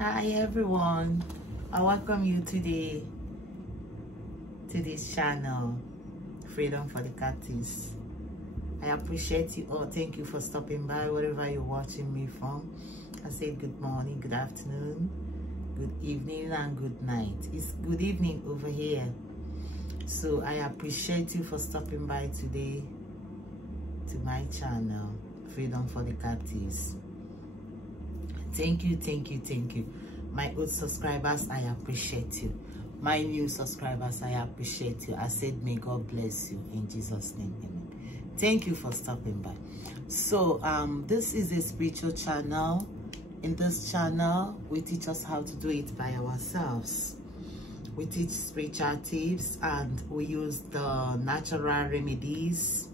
Hi everyone, I welcome you today to this channel, Freedom for the Captives. I appreciate you all. Thank you for stopping by wherever you're watching me from. I say good morning, good afternoon, good evening, and good night. It's good evening over here. So I appreciate you for stopping by today to my channel, Freedom for the Captives. Thank you, thank you, thank you. My old subscribers, I appreciate you. My new subscribers, I appreciate you. I said, may God bless you in Jesus' name. Amen. Thank you for stopping by. So, this is a spiritual channel. In this channel, we teach us how to do it by ourselves. We teach spiritual tips and we use the natural remedies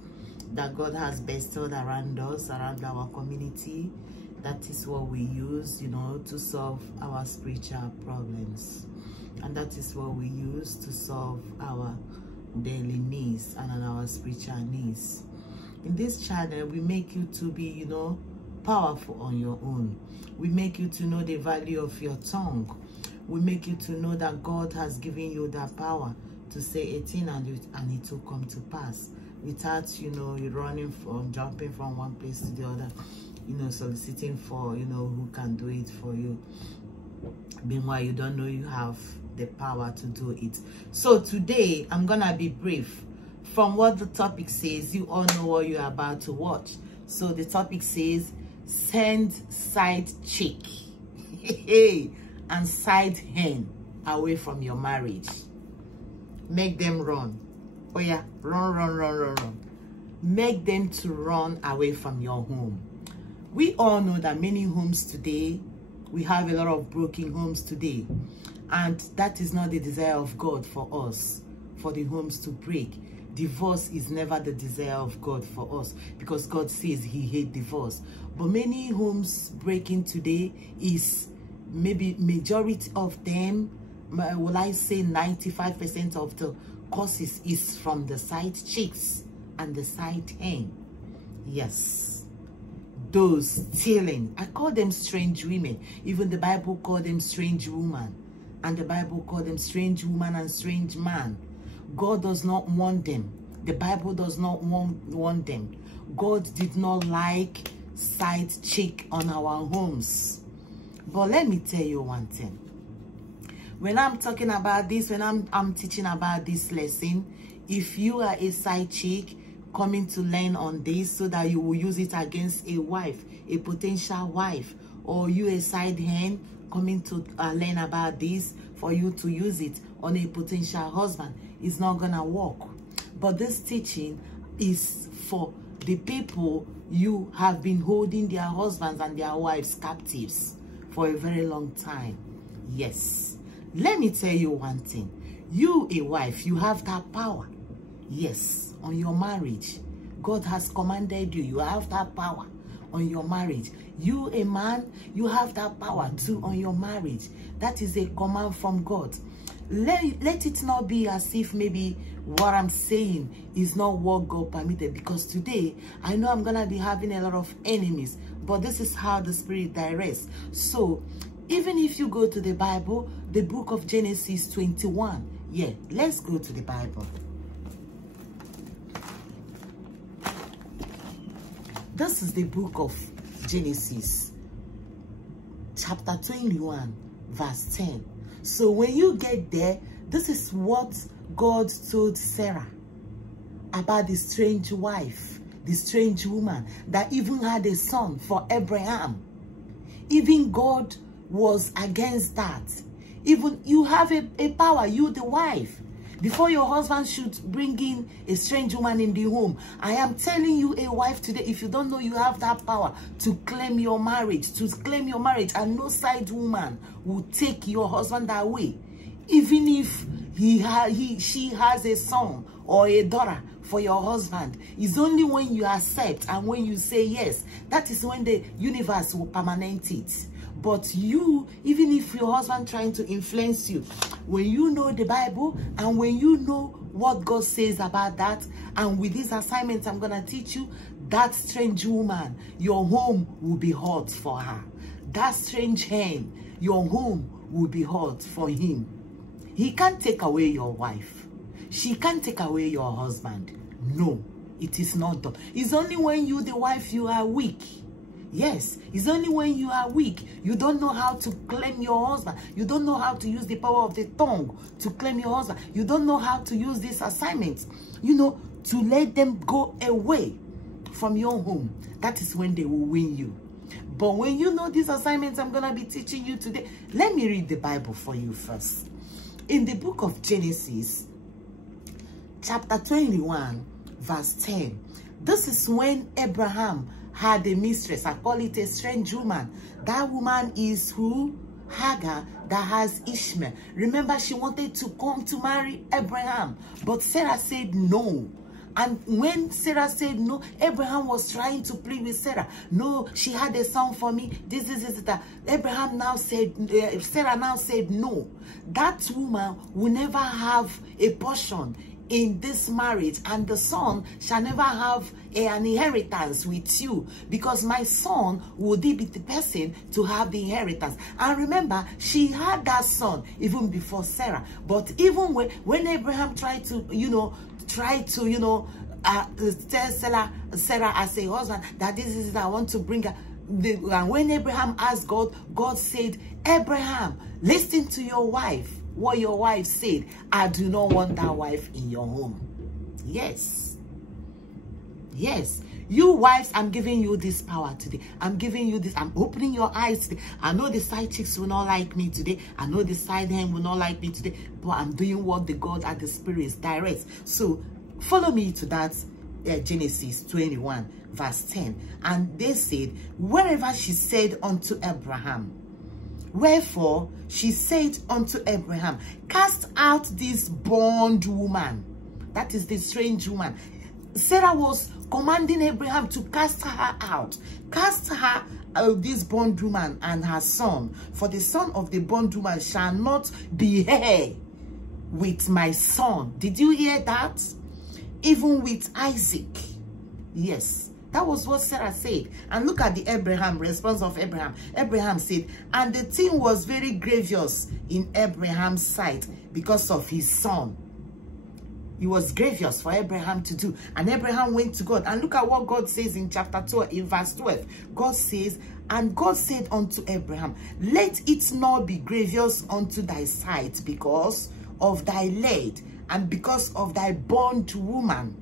that God has bestowed around us, around our community. That is what we use, to solve our spiritual problems. And that is what we use to solve our daily needs and our spiritual needs. In this channel, we make you to be, powerful on your own. We make you to know the value of your tongue. We make you to know that God has given you that power to say a thing and it will come to pass. Without, you running from, jumping from one place to the other. Soliciting for, who can do it for you. Meanwhile, you don't know you have the power to do it. So today, I'm going to be brief. From what the topic says, you all know what you're about to watch. So the topic says, send side chick and side hen away from your marriage. Make them run. Oh yeah, run. Make them to run away from your home. We all know that many homes today, we have a lot of broken homes today. And that is not the desire of God for us, for the homes to break. Divorce is never the desire of God for us, because God says he hates divorce. But many homes breaking today is maybe majority of them, will I say 95% of the causes is from the side chicks and the side hen. Yes. Those stealing. I call them strange women. Even the Bible called them strange woman. And the Bible called them strange woman and strange man. God does not want them. The Bible does not want them. God did not like side chick on our homes. But let me tell you one thing. When I'm talking about this, when I'm teaching about this lesson, if you are a side chick, coming to learn on this so that you will use it against a wife, a potential wife, or you a side hen coming to learn about this for you to use it on a potential husband, it's not gonna work. But this teaching is for the people you have been holding their husbands and their wives captives for a very long time. Yes. Let me tell you one thing. You, a wife, you have that power. Yes, on your marriage. God has commanded you. You have that power on your marriage. You, a man, you have that power too on your marriage. That is a command from God. Let it not be as if maybe what I'm saying is not what God permitted. Because today, I know I'm going to be having a lot of enemies. But this is how the Spirit directs. So, even if you go to the Bible, the book of Genesis 21. Yeah, let's go to the Bible. This is the book of Genesis, chapter 21, verse 10. So when you get there, this is what God told Sarah about the strange wife, the strange woman that even had a son for Abraham. Even God was against that. Even you have a power, you the wife. Before your husband should bring in a strange woman in the home, I am telling you, a wife today, if you don't know, you have that power to claim your marriage, and no side woman will take your husband away. Even if she has a son or a daughter for your husband, it's only when you accept and when you say yes, that is when the universe will permanent it. But you, even if your husband trying to influence you, when you know the Bible and when you know what God says about that, and with this assignment I'm going to teach you, that strange woman, your home will be hot for her. that strange hand, your home will be hot for him. He can't take away your wife. She can't take away your husband. No, it is not done. It's only when you, the wife, you are weak. Yes, it's only when you are weak. You don't know how to claim your husband. You don't know how to use the power of the tongue to claim your husband. You don't know how to use these assignments, you know, to let them go away from your home. That is when they will win you. But when you know these assignments I'm going to be teaching you today, let me read the Bible for you first. In the book of Genesis, chapter 21, verse 10, this is when Abraham had a mistress. I call it a strange woman. That woman is who? Hagar, that has Ishmael. Remember, she wanted to come to marry Abraham, but Sarah said no. And when Sarah said no, Abraham was trying to plead with Sarah. No, she had a son for me. This, that. Abraham now said, Sarah now said no. That woman will never have a portion in this marriage, and the son shall never have an inheritance with you, because my son will be the person to have the inheritance. And remember, she had that son even before Sarah. But even when Abraham tried to, tell Sarah as a husband that this is I want to bring her. And when Abraham asked God, God said, Abraham, listen to your wife. What your wife said, I do not want that wife in your home. Yes. Yes. You wives, I'm giving you this power today. I'm giving you this. I'm opening your eyes today. I know the side chicks will not like me today. I know the side hen will not like me today. But I'm doing what the God and the Spirit directs. So follow me to that Genesis 21 verse 10. And they said, wherever she said unto Abraham, wherefore she said unto Abraham, cast out this bondwoman. That is the strange woman. Sarah was commanding Abraham to cast her out. Cast her, this bondwoman and her son. For the son of the bondwoman shall not be heir with my son. Did you hear that? Even with Isaac. Yes. That was what Sarah said. And look at the response of Abraham. Abraham said, and the thing was very grievous in Abraham's sight because of his son. It was grievous for Abraham to do. And Abraham went to God. And look at what God says in chapter 2, in verse 12. God says, and God said unto Abraham, let it not be grievous unto thy sight because of thy lad and because of thy bondwoman.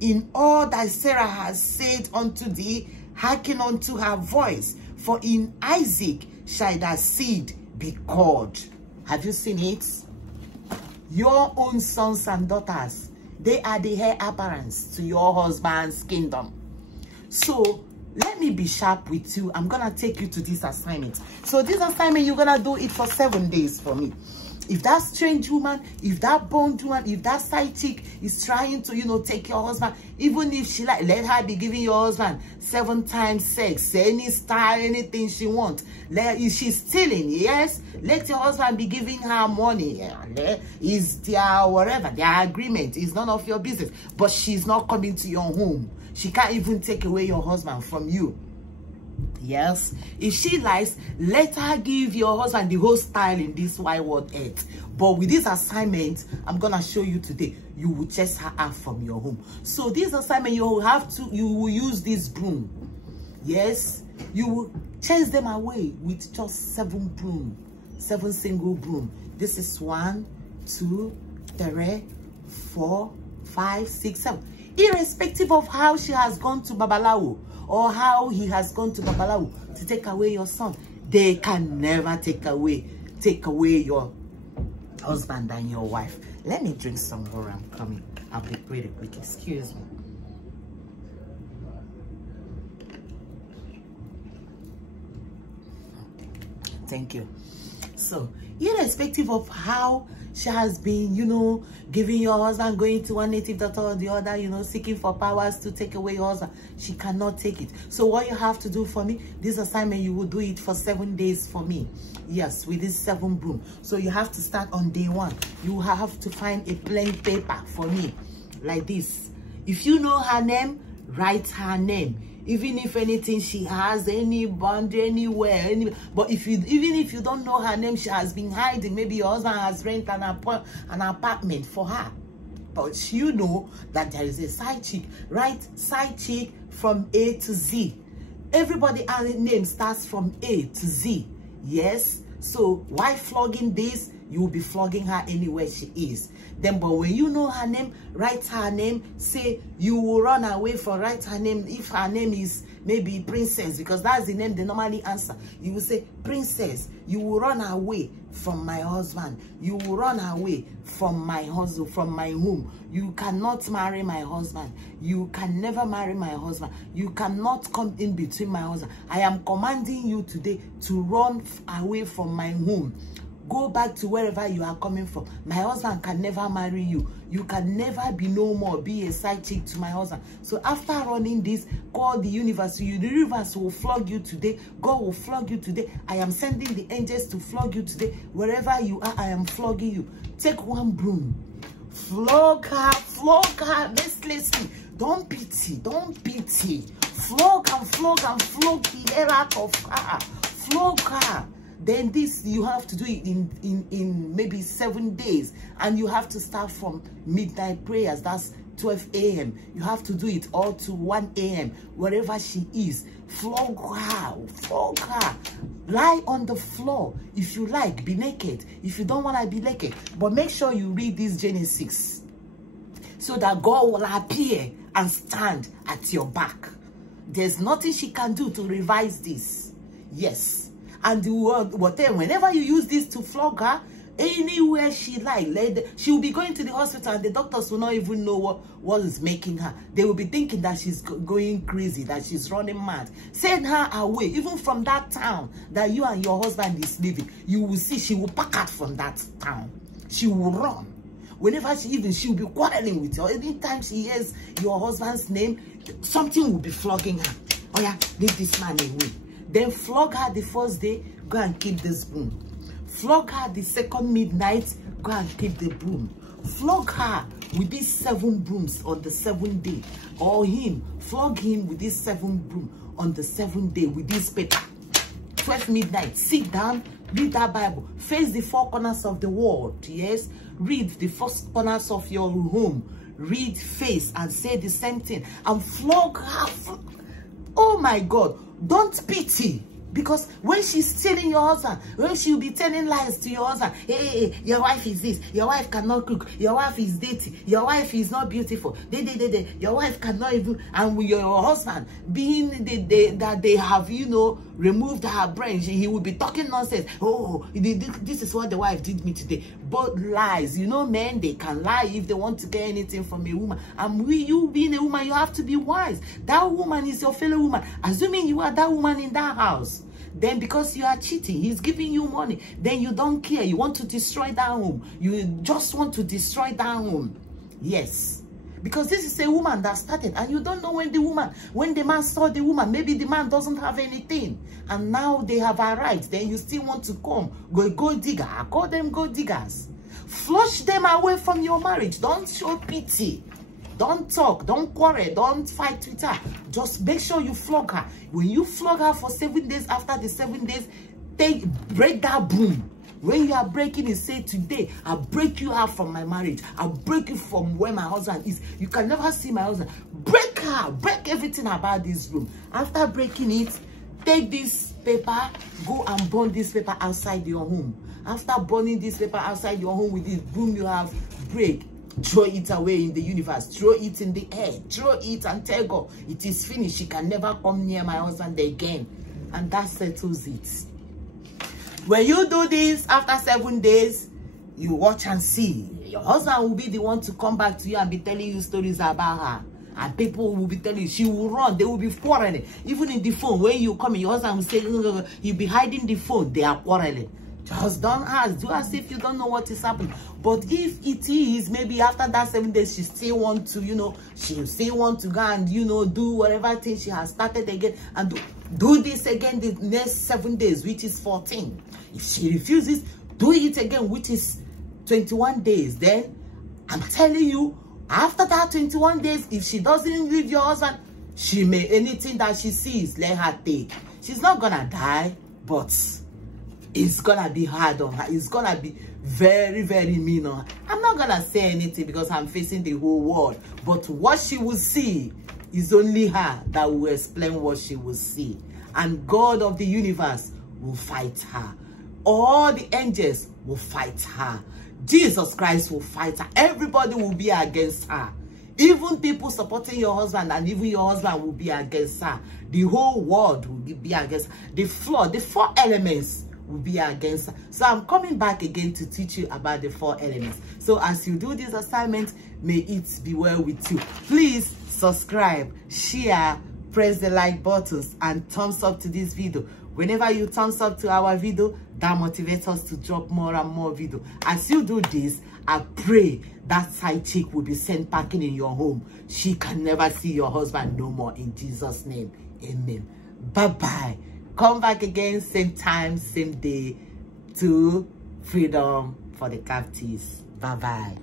In all that Sarah has said unto thee, hearken unto her voice, for in Isaac shall thy seed be called. Have you seen it? Your own sons and daughters, they are the heir apparent to your husband's kingdom. So let me be sharp with you. I'm gonna take you to this assignment. So this assignment, you're gonna do it for 7 days for me. If that strange woman, if that bondwoman, if that side chick is trying to, take your husband, even if she let her be giving your husband 7 times sex, any style, anything she wants. If she's stealing, yes, let your husband be giving her money. Is their whatever, their agreement is none of your business. But she's not coming to your home. She can't even take away your husband from you. Yes, if she lies, let her give your husband the whole style in this wide world earth. But with this assignment, I'm gonna show you today, you will chase her out from your home. So this assignment, you will use this broom. Yes, you will chase them away with just 7 broom, 7 single broom. This is 1, 2, 3, 4, 5, 6, 7. Irrespective of how she has gone to Babalawo, or how he has gone to Babalawo to take away your son, they can never take away your husband and your wife. Let me drink some more. I'm coming. I'll be pretty quick. Excuse me. Thank you. So, irrespective of how she has been, giving your husband, going to one native daughter or the other, seeking for powers to take away your husband, she cannot take it. So what you have to do for me, this assignment, you will do it for 7 days for me. Yes, with this 7 broom. So you have to start on day 1. You have to find a plain paper for me, like this. If you know her name, write her name. even if anything she has, any bond anywhere, but even if you don't know her name, she has been hiding. Maybe your husband has rented an apartment for her, but you know that there is a side chick, right? Side chick from A to Z. Everybody name starts from A to Z. Yes. So why flogging this? You will be flogging her anywhere she is. Then, but when you know her name, write her name. Say you will run away for write her name. If her name is maybe Princess, because that's the name they normally answer. You will say, Princess, you will run away from my husband. You will run away from my husband, from my home. You cannot marry my husband. You can never marry my husband. You cannot come in between my husband. I am commanding you today to run away from my home. Go back to wherever you are coming from. My husband can never marry you. You can never be no more, be a side chick to my husband. So after running this, call the universe. The universe will flog you today. God will flog you today. I am sending the angels to flog you today. Wherever you are, I am flogging you. Take one broom. Flog her, flog her. Listen. Don't pity, don't pity. Flog and flog and flog the hell out of her. Flog her. Then this, you have to do it in maybe 7 days. And you have to start from midnight prayers. That's 12 a.m. You have to do it all to 1 a.m. Wherever she is. Flog her. Flog her. Lie on the floor. If you like, be naked. If you don't want to be naked. But make sure you read this Genesis. So that God will appear and stand at your back. There's nothing she can do to revise this. Yes. And whenever you use this to flog her, anywhere she she will be going to the hospital and the doctors will not even know what is making her. They will be thinking that she's going crazy, that she's running mad. Send her away, even from that town that you and your husband is living. You will see she will pack out from that town. She will run. Whenever she will be quarreling with you. Anytime she hears your husband's name, something will be flogging her. Oh yeah, leave this man away. Then flog her the first day, go and keep this broom. Flog her the second midnight, go and keep the broom. Flog her with these 7 brooms on the 7th day. Or him, flog him with these 7 brooms on the 7th day with this paper. 12 midnight, sit down, read that Bible. Face the 4 corners of the world, yes? Read the 4 corners of your home. Read, face, and say the same thing. And flog her. Oh my God. Don't pity, because when she's stealing your husband, when she'll be telling lies to your husband, hey, your wife is this, your wife cannot cook, your wife is dirty, your wife is not beautiful, your wife cannot even, and with your husband being that they have, removed her brain, he will be talking nonsense. Oh, this is what the wife did me today. But lies, men, they can lie if they want to get anything from a woman. And you being a woman, you have to be wise. That woman is your fellow woman. Assuming you are that woman in that house, then because you are cheating, he's giving you money, then you don't care. You want to destroy that home. You just want to destroy that home. Yes. Because this is a woman that started, and you don't know when the man saw the woman, maybe the man doesn't have anything, and now they have arrived. Then you still want to come, go digger. I call them go diggers. Flush them away from your marriage. Don't show pity. Don't talk, don't quarrel, don't fight with her. Just make sure you flog her. When you flog her for 7 days, after the 7 days, break that broom. When you are breaking it, say, today, I'll break you out from my marriage. I'll break you from where my husband is. You can never see my husband. Break her. Break everything about this room. After breaking it, take this paper, go and burn this paper outside your home. After burning this paper outside your home with this broom you have, break. Throw it away in the universe. Throw it in the air. Throw it and tell God, it is finished. She can never come near my husband again. And that settles it. When you do this, after 7 days, you watch and see. Your husband will be the one to come back to you and be telling you stories about her. And people will be telling you, she will run. They will be quarreling. Even in the phone, when you come, your husband will say, you'll be hiding the phone. They are quarreling. Just don't ask. Do as if you don't know what is happening. But if it is, maybe after that 7 days, she still want to, she still want to go and, do whatever thing she has started again. And do this again the next 7 days, which is 14. If she refuses, do it again, which is 21 days. Then, I'm telling you, after that 21 days, if she doesn't leave your husband, She may, anything that she sees, let her take. She's not gonna die, but it's gonna be hard on her. It's gonna be very, very mean on her. I'm not gonna say anything because I'm facing the whole world. But what she will see is only her that will explain what she will see. And God of the universe will fight her. All the angels will fight her. Jesus Christ will fight her. Everybody will be against her. Even people supporting your husband, and even your husband will be against her. The whole world will be against her. The four elements will be against her. So I'm coming back again to teach you about the 4 elements. So as you do this assignment, may it be well with you. Please subscribe, share, press the like buttons, and thumbs up to this video. Whenever you thumbs up to our video, that motivates us to drop more and more video. As you do this, I pray that side chick will be sent packing in your home. She can never see your husband no more, in Jesus' name. Amen. Bye-bye. Come back again, same time, same day, to Freedom for the Captives. Bye-bye.